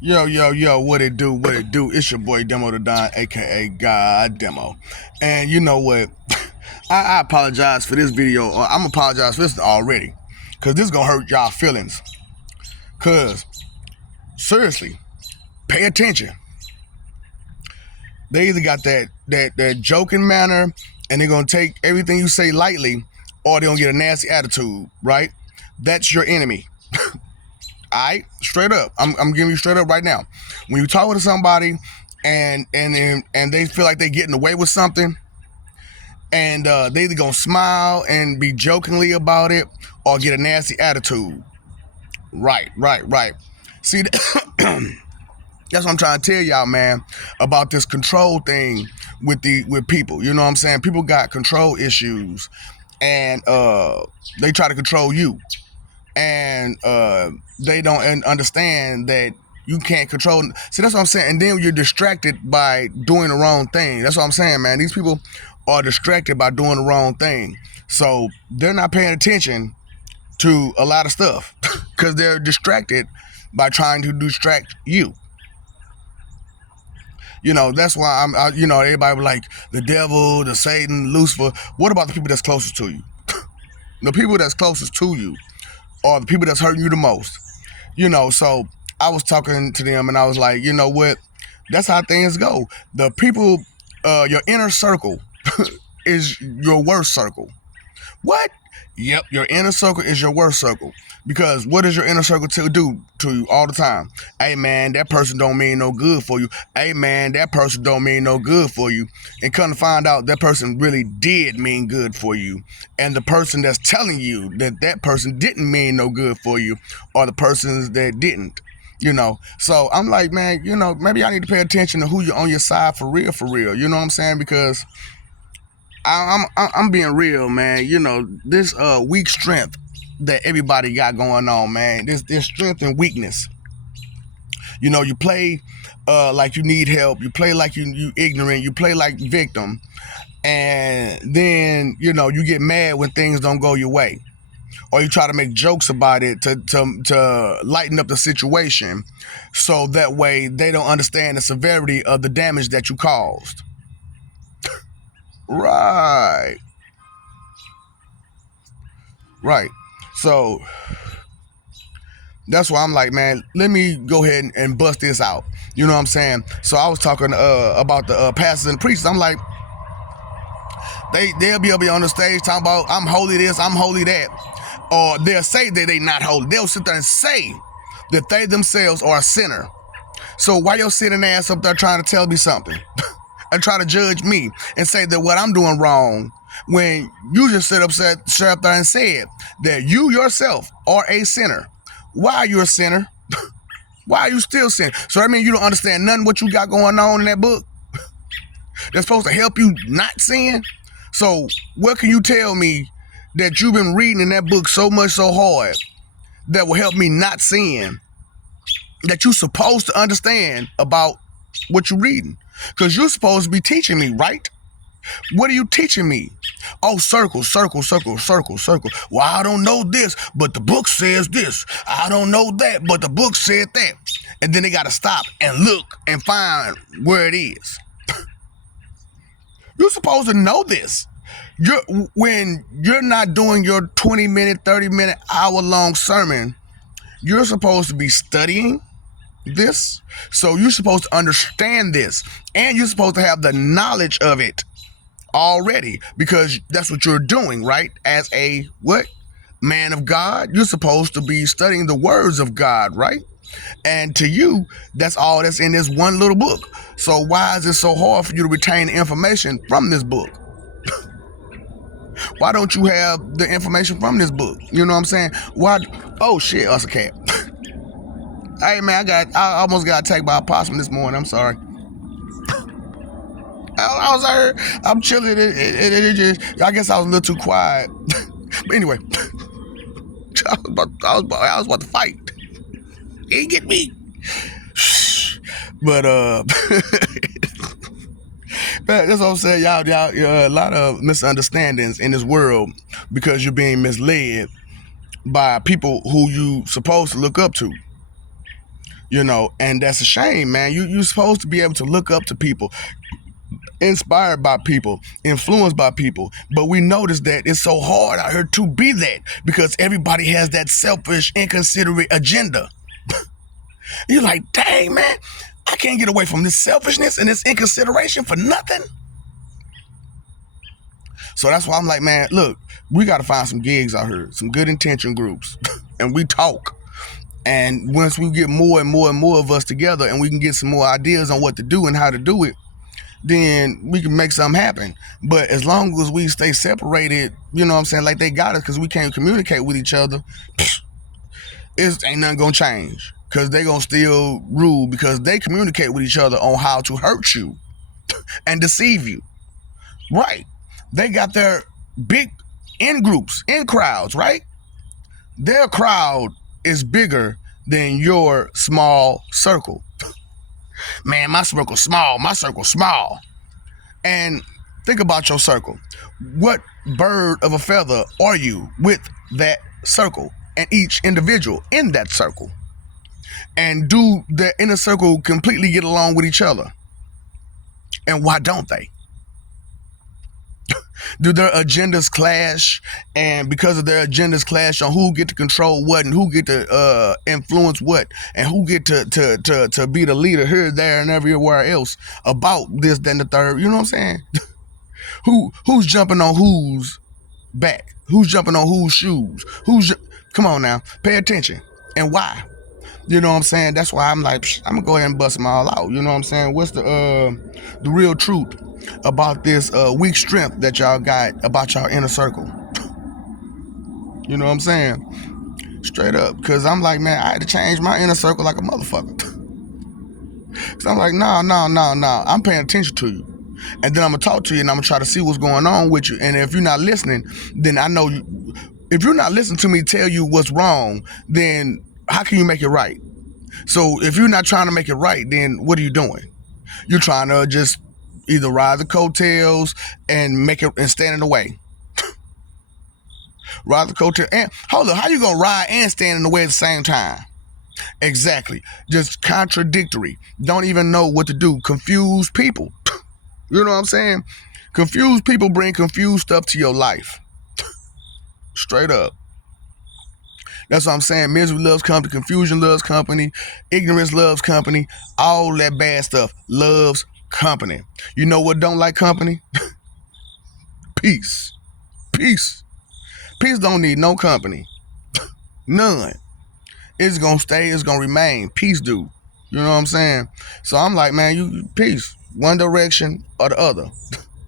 Yo, yo, yo, what it do, what it do? It's your boy Demo the Don, aka God Demo. And you know what? I apologize for this video, or I'm apologize for this already. Cause this is gonna hurt y'all feelings. Cause seriously, pay attention. They either got that joking manner and they're gonna take everything you say lightly, or they're gonna get a nasty attitude, right? That's your enemy. Alright, straight up. I'm giving you straight up right now. When you talk with somebody and they feel like they're getting away with something, and they either gonna smile and be jokingly about it or get a nasty attitude. Right. See, that's what I'm trying to tell y'all, man, about this control thing with people. You know what I'm saying? People got control issues, and they try to control you, and they don't understand that you can't control. See, that's what I'm saying. And then you're distracted by doing the wrong thing. That's what I'm saying, man. These people are distracted by doing the wrong thing, so they're not paying attention to a lot of stuff because they're distracted by trying to distract you. You know, that's why everybody was like the devil, the Satan, Lucifer. What about the people that's closest to you? The people that's closest to you are the people that's hurting you the most. So I was talking to them and I was like, you know what? That's how things go. The people, your inner circle is your worst circle. What? Yep, your inner circle is your worst circle. Because what does your inner circle do to you all the time? Hey, man, that person don't mean no good for you. Hey, man, that person don't mean no good for you. And come to find out that person really did mean good for you. And the person that's telling you that person didn't mean no good for you are the persons that didn't. So I'm like, man, maybe I need to pay attention to who you're on your side for real. You know what I'm saying? Because I'm being real, man. This weak strength that everybody got going on, man. This strength and weakness. You play like you need help. You play like you ignorant. You play like victim, and then you get mad when things don't go your way, or you try to make jokes about it to lighten up the situation, so that way they don't understand the severity of the damage that you caused. Right. So that's why I'm like, man, let me go ahead and bust this out. You know what I'm saying? So I was talking about the pastors and priests. I'm like, they'll be able to be on the stage talking about I'm holy this, I'm holy that, or they'll say that they not holy. They'll sit there and say that they themselves are a sinner. So why your sitting ass up there trying to tell me something and try to judge me and say that what I'm doing wrong, when you just sit up there and said that you yourself are a sinner? Why are you a sinner? Why are you still sinning? So that means you don't understand nothing what you got going on in that book that's supposed to help you not sin. So what can you tell me that you've been reading in that book so much, so hard, that will help me not sin, that you're supposed to understand about what you're reading? Because you're supposed to be teaching me, right? What are you teaching me? Oh, circle. Well, I don't know this, but the book says this. I don't know that, but the book said that. And then they got to stop and look and find where it is. You're supposed to know this. When you're not doing your 20-minute, 30-minute, hour-long sermon, you're supposed to be studying this. So you're supposed to understand this. And you're supposed to have the knowledge of it already, because that's what you're doing, right? As a man of God, you're supposed to be studying the words of God, right? And to you, that's all that's in this one little book. So why is it so hard for you to retain information from this book? Why don't you have the information from this book? You know what I'm saying? Why? Oh shit, us a cat. Hey man, I almost got attacked by a possum this morning. I'm sorry. I was here. I'm chilling. I guess I was a little too quiet. But anyway, I was about to fight. He didn't get me. But that's what I'm saying. Y'all, a lot of misunderstandings in this world because you're being misled by people who you supposed to look up to. And that's a shame, man. You're supposed to be able to look up to people, inspired by people, influenced by people. But we notice that it's so hard out here to be that because everybody has that selfish, inconsiderate agenda. You're like, dang, man, I can't get away from this selfishness and this inconsideration for nothing. So that's why I'm like, man, look, we got to find some gigs out here, some good intention groups, and we talk. And once we get more and more and more of us together and we can get some more ideas on what to do and how to do it, then we can make something happen. But as long as we stay separated, like they got us because we can't communicate with each other, ain't nothing gonna change. Because they gonna still rule because they communicate with each other on how to hurt you and deceive you. Right. They got their big in groups, in crowds, right? Their crowd is bigger than your small circle. Man, my circle's small. And think about your circle. What bird of a feather are you with that circle and each individual in that circle? And do the inner circle completely get along with each other? And why don't they? Do their agendas clash? And because of their agendas clash on who get to control what and who get to influence what and who get to be the leader here, there, and everywhere else about this, then the third. You know what I'm saying? Who's jumping on whose back? Who's jumping on whose shoes? Come on now, pay attention. And why? You know what I'm saying? That's why I'm like, I'm gonna go ahead and bust them all out. You know what I'm saying? What's the real truth about this weak strength that y'all got about y'all inner circle? You know what I'm saying? Straight up. Because I'm like, man, I had to change my inner circle like a motherfucker. So I'm like, no. I'm paying attention to you. And then I'm going to talk to you and I'm going to try to see what's going on with you. And if you're not listening, then I know you. If you're not listening to me tell you what's wrong, then how can you make it right? So if you're not trying to make it right, then what are you doing? You're trying to just either ride the coattails and make it and stand in the way. Ride the coattail and hold up, how you gonna ride and stand in the way at the same time? Exactly. Just contradictory. Don't even know what to do. Confused people. You know what I'm saying? Confused people bring confused stuff to your life. Straight up. That's what I'm saying. Misery loves company. Confusion loves company. Ignorance loves company. All that bad stuff loves company. You know what don't like company? Peace. Peace don't need no company. None. It's gonna stay. It's gonna remain. Peace do. You know what I'm saying? So I'm like, man, you peace. One direction or the other.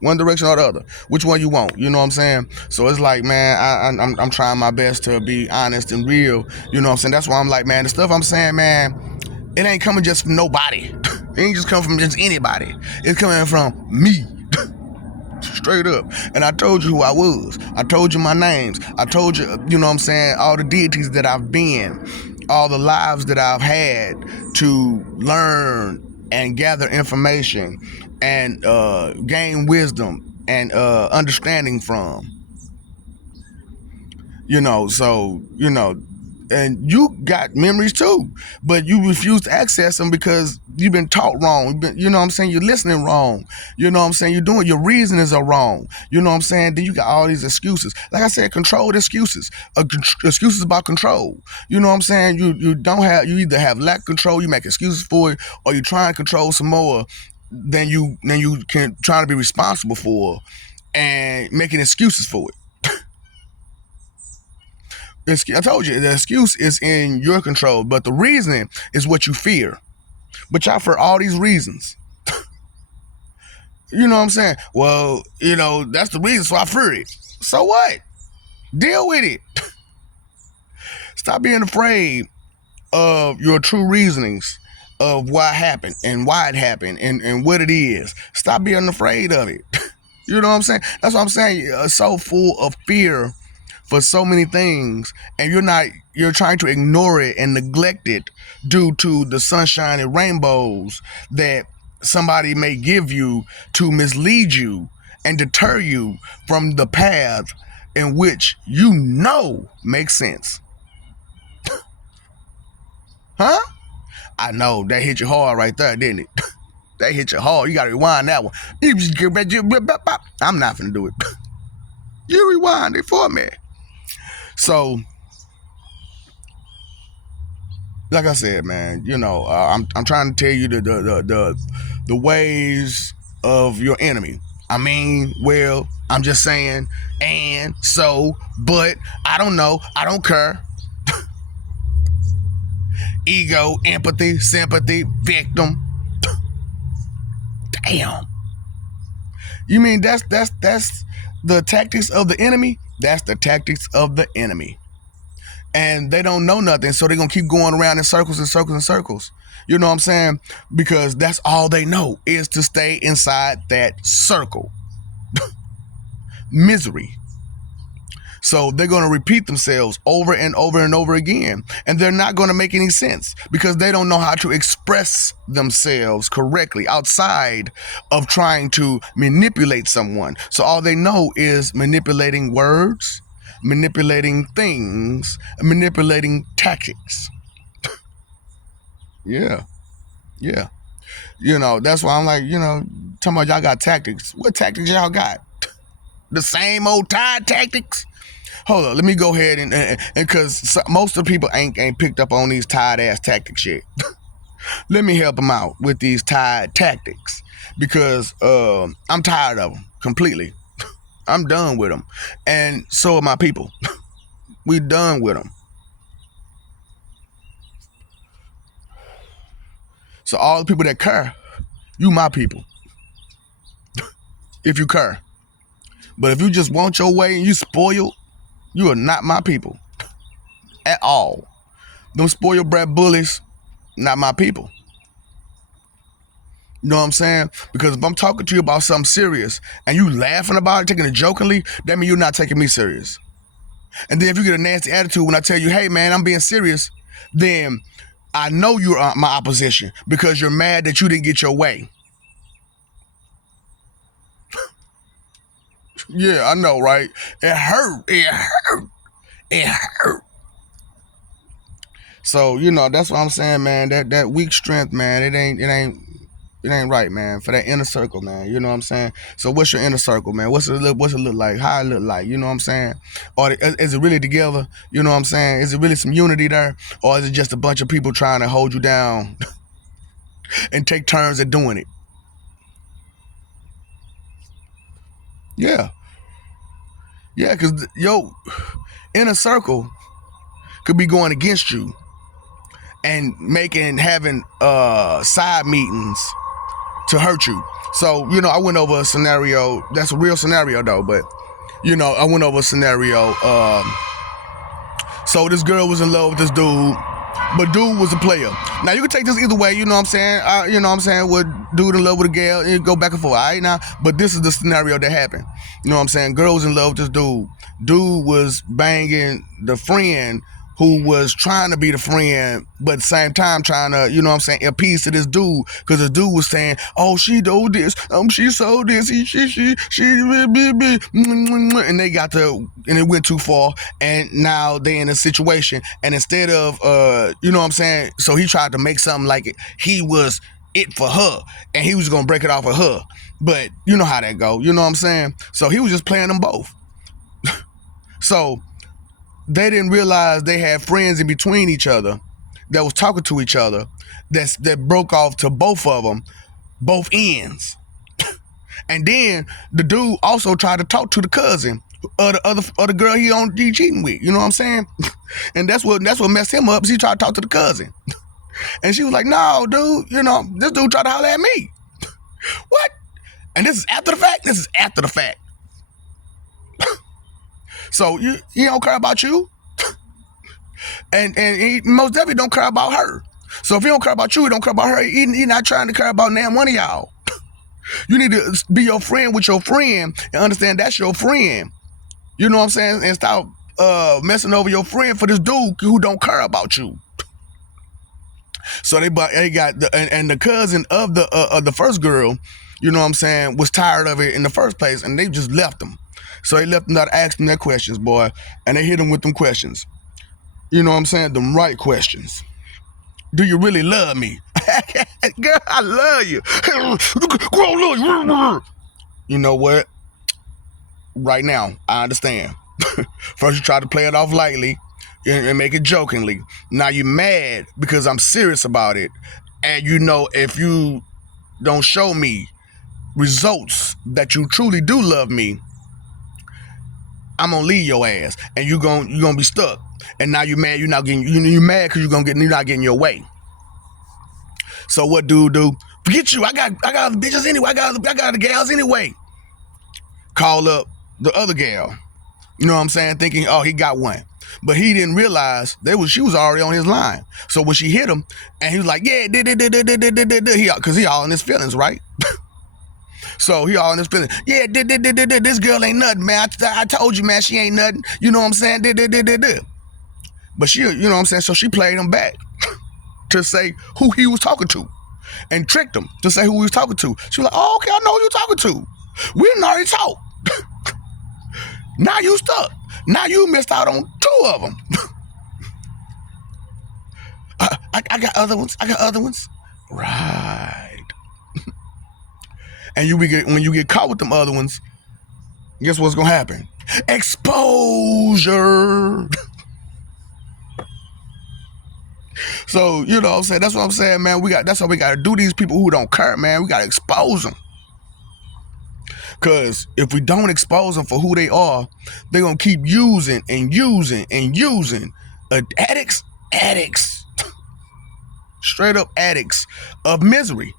One direction or the other. Which one you want? You know what I'm saying? So it's like, man, I'm trying my best to be honest and real. You know what I'm saying? That's why I'm like, man, the stuff I'm saying, man, it ain't coming just from nobody. It ain't just coming from just anybody. It's coming from me. Straight up. And I told you who I was. I told you my names. I told you, you know what I'm saying, all the deities that I've been, all the lives that I've had to learn and gather information and gain wisdom and understanding from. And you got memories too, but you refuse to access them because you've been taught wrong. You know what I'm saying? You're listening wrong. You know what I'm saying? You're doing, your reasonings are wrong. You know what I'm saying? Then you got all these excuses. Like I said, controlled excuses. Excuses about control. You know what I'm saying? You either have lack of control, you make excuses for it, or you try and control some more than you can try to be responsible for and making excuses for it. I told you, the excuse is in your control, but the reasoning is what you fear. But y'all for all these reasons. You know what I'm saying? Well, that's the reason, so I fear it. So what? Deal with it. Stop being afraid of your true reasonings of what happened and why it happened and what it is. Stop being afraid of it. You know what I'm saying? That's what I'm saying. You're so full of fear for so many things, and you're trying to ignore it and neglect it due to the sunshine and rainbows that somebody may give you to mislead you and deter you from the path in which makes sense. Huh? I know that hit you hard right there, didn't it? That hit you hard. You gotta rewind that one. I'm not finna do it. You rewind it for me. So, like I said, man, I'm trying to tell you the ways of your enemy. I mean, well, I'm just saying, and so, but I don't know. I don't care. Ego, empathy, sympathy, victim. Damn. You mean that's the tactics of the enemy? That's the tactics of the enemy. And they don't know nothing, so they're gonna keep going around in circles and circles and circles. You know what I'm saying? Because that's all they know is to stay inside that circle. Misery. So they're going to repeat themselves over and over and over again. And they're not going to make any sense because they don't know how to express themselves correctly outside of trying to manipulate someone. So all they know is manipulating words, manipulating things, manipulating tactics. Yeah. That's why I'm like, talking about y'all got tactics. What tactics y'all got? The same old Tide tactics? Hold on, let me go ahead and because most of the people ain't picked up on these Tide ass tactics yet. Let me help them out with these Tide tactics because I'm tired of them completely. I'm done with them, and so are my people. We done with them. So all the people that care, you my people. If you care, but if you just want your way and you spoiled, you are not my people at all. Them spoiled brat bullies, not my people. You know what I'm saying? Because if I'm talking to you about something serious and you laughing about it, taking it jokingly, that means you're not taking me serious. And then if you get a nasty attitude when I tell you, hey man, I'm being serious, then I know you're my opposition because you're mad that you didn't get your way. Yeah, I know, right? It hurt. So, that's what I'm saying, man. That weak strength, man, it ain't right, man. For that inner circle, man. You know what I'm saying? So what's your inner circle, man? What's it look like? How it look like? You know what I'm saying? Or is it really together? You know what I'm saying? Is it really some unity there? Or is it just a bunch of people trying to hold you down and take turns at doing it? Yeah. Yeah, because your inner circle could be going against you and having side meetings to hurt you. So, I went over a scenario. That's a real scenario, though. But, I went over a scenario. So this girl was in love with this dude. But dude was a player. Now, you can take this either way, you know what I'm saying? With dude in love with a girl, and go back and forth, all right now? But this is the scenario that happened. You know what I'm saying? Girl was in love with this dude. Dude was banging the friend who was trying to be the friend, but at the same time trying to, appease to this dude. Because the dude was saying, oh, she do this, she sold this, she, and they got to, and it went too far, and now they in a situation, and instead of, so he tried to make something like he was it for her, and he was gonna break it off of her. But you know how that go, you know what I'm saying? So he was just playing them both. So they didn't realize they had friends in between each other that was talking to each other that broke off to both of them, both ends. And then the dude also tried to talk to the cousin of the girl he cheating with. You know what I'm saying? And that's what messed him up. Is he tried to talk to the cousin. And she was like, no, dude, this dude tried to holler at me. What? And this is after the fact? This is after the fact. So he don't care about you. And he most definitely don't care about her. So if he don't care about you, he don't care about her. He not trying to care about damn one of y'all. You need to be your friend with your friend and understand that's your friend. You know what I'm saying? And stop messing over your friend for this dude who don't care about you. So they got the cousin of the first girl, you know what I'm saying, was tired of it in the first place, and they just left him. So they left him not asking their questions, boy, and they hit him with them questions. You know what I'm saying? Them right questions. Do you really love me? Girl, I love you. Girl, I love you. You know what? Right now, I understand. First, you try to play it off lightly and make it jokingly. Now you're mad because I'm serious about it. And you know, if you don't show me results that you truly do love me, I'm gonna leave your ass, and you're gonna be stuck. And now you're mad. You're not getting. You're mad because you're not getting your way. So what dude do? Forget you. I got other bitches anyway. I got other gals anyway. Call up the other gal. You know what I'm saying? Thinking, oh, he got one. But he didn't realize she was already on his line. So when she hit him, and he was like, yeah, because he all in his feelings, right? So he all in his feelings. Yeah, this girl ain't nothing, man. I told you, man, she ain't nothing. You know what I'm saying? But she, you know what I'm saying? So she played him back to say who he was talking to and tricked him to say who he was talking to. She was like, oh, okay, I know who you're talking to. We didn't already talk. Now you stuck. Now you missed out on 2 of them. I got other ones. Right. And when you get caught with them other ones, guess what's gonna happen? Exposure. So, you know what I'm saying? That's what I'm saying, man. That's what we gotta do. These people who don't care, man, we gotta expose them. Because if we don't expose them for who they are, they're going to keep using and using and using. Addicts. Straight up addicts of misery.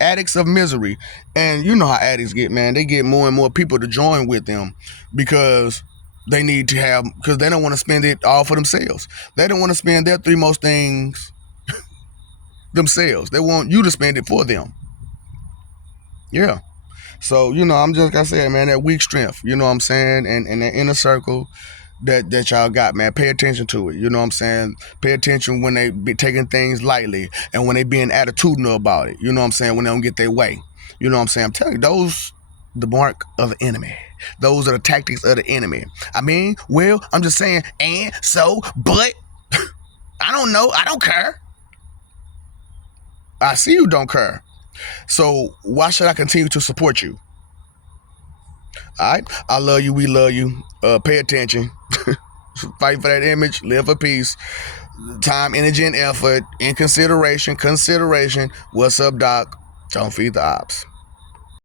Addicts of misery. And you know how addicts get, man. They get more and more people to join with them because they don't want to spend it all for themselves. They don't want to spend their 3 most things themselves. They want you to spend it for them. Yeah. So, you know, I'm just gonna say, man, that weak strength, you know what I'm saying? And that inner circle that y'all got, man, pay attention to it. You know what I'm saying? Pay attention when they be taking things lightly and when they being attitudinal about it. You know what I'm saying? When they don't get their way. You know what I'm saying? I'm telling you, those the mark of the enemy. Those are the tactics of the enemy. I mean, well, I'm just saying, but I don't know. I don't care. I see you don't care. So why should I continue to support you? All right, I love you. We love you. Pay attention. Fight for that image. Live for peace. Time, energy, and effort. In consideration. What's up, Doc? Don't feed the ops.